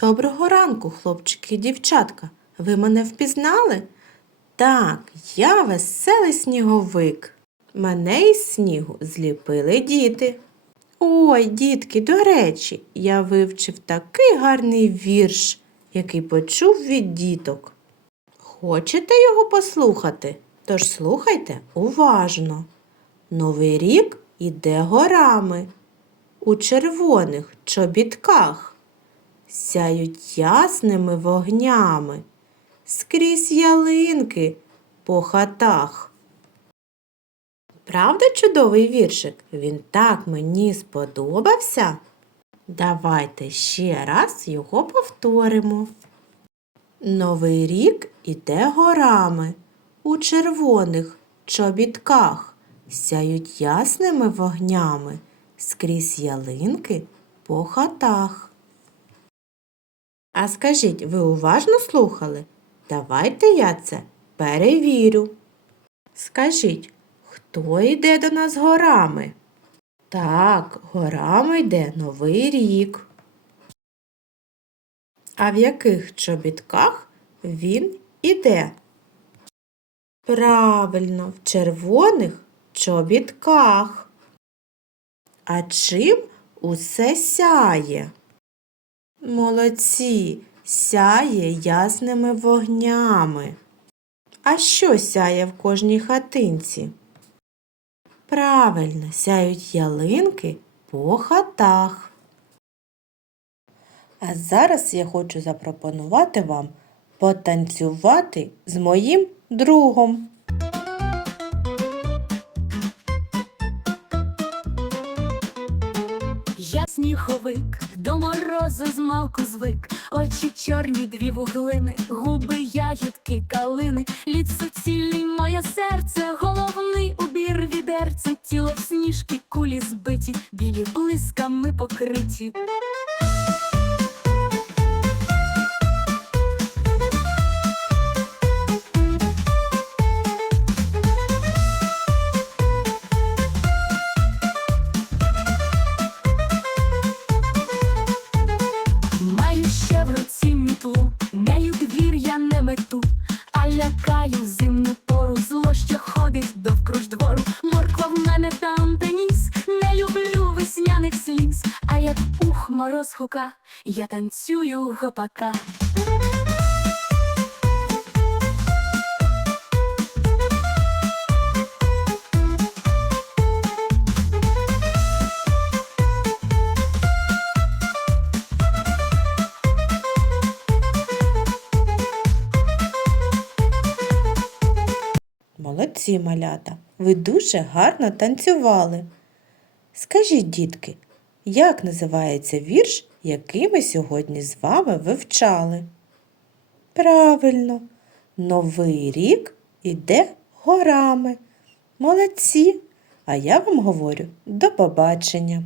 Доброго ранку, хлопчики і дівчатка. Ви мене впізнали? Так, я веселий сніговик. Мене із снігу зліпили діти. Ой, дітки, до речі, я вивчив такий гарний вірш, який почув від діток. Хочете його послухати? Тож слухайте уважно. Новий рік іде горами у червоних чобітках, сяють ясними вогнями, скрізь ялинки по хатах. Правда чудовий віршик? Він так мені сподобався. Давайте ще раз його повторимо. Новий рік іде горами у червоних чобітках, сяють ясними вогнями скрізь ялинки по хатах. А скажіть, ви уважно слухали? Давайте я це перевірю. Скажіть, хто йде до нас горами? Так, горами йде Новий рік. А в яких чобітках він іде? Правильно, в червоних чобітках. А чим усе сяє? Молодці, сяє ясними вогнями. А що сяє в кожній хатинці? Правильно, сяють ялинки по хатах. А зараз я хочу запропонувати вам потанцювати з моїм другом. Я сніховик, до морозу змалку звик, очі чорні дві вуглини, губи ягідки, калини, лід суцільний моє серце, головний убір відерце, тіло в сніжки, кулі збиті, білі блисками покриті. Як ух мороз хука, я танцюю гопака. Молодці, малята, ви дуже гарно танцювали. Скажіть, дітки, як називається вірш, який ми сьогодні з вами вивчали? Правильно, Новий рік іде горами. Молодці! А я вам говорю до побачення.